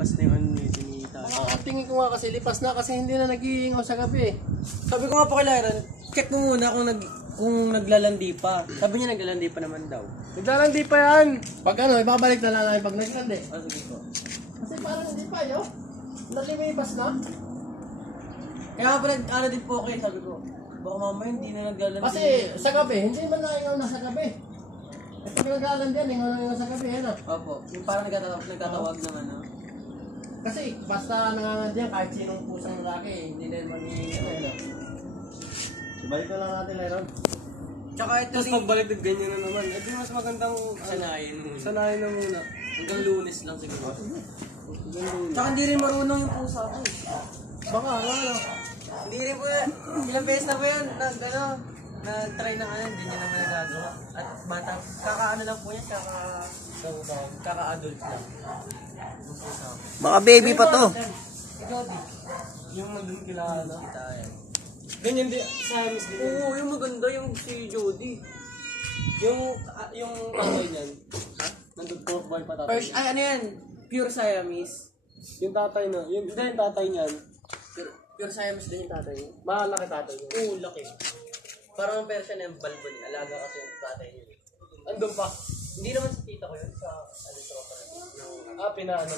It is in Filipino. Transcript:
lipas na yung ano nito ni Tata. Tingin ko nga kasi lipas na kasi hindi na nag-iingaw sa gabi. Sabi ko nga po kay Lyron, check mo muna kung naglalandi pa. Sabi niya naglalandi pa naman daw. Naglalandi pa yan. Pag ano, ibabalik na lang namin pag naglandi. Sige po. Kasi parang hindi pa yun. Nalimipas na. Kaya nga pa nag-ano din po kayo, sabi ko. Baka mamaya hindi na naglalandi. Kasi sa gabi, hindi man naingaw na sa gabi. At pag naglalandi yan, ingaw na sa gabi. Ano? Opo, yung parang nagtatawag ng ano. Kasi basta nangangad yan, kahit sinong pusang lalaki, hindi na mag-iingaw. Ano? Ibalik na lang natin, Lyron. Tsaka ito Tapos pagbalik na ganyan na naman. Eh di mas magandang sanayin muna. sanayin na muna. Hanggang Lunes lang siguro. Hanggang Lunes. Tsaka hindi rin marunong yung pusa ko. Baka, ano? Hindi rin po ilang beses na po yan, nag-try ng ano, hindi niya naman nagagawa. At bata, kaka-ano lang po yan, kaka-adult lang. Baka baby pa to. Ikaw di. Yung nandun kilala. Tayo. Ganyan din, Siamese din. Oo, yung maganda yung si Jody. Yung tatay niyan. Nandun pork ball pa tatay. First, ay ano yan? Pure Siamese. Yung tatay na, yung tatay niyan. Pure Siamese din yung tatay niya. Malaki tatay niya. Oo, laki. Parang Persian yung balbon. Alaga kasi yung tatay niya. Andun pa. Hindi naman sa tita ko yun. Sa ano sa kapatid. Pinaano.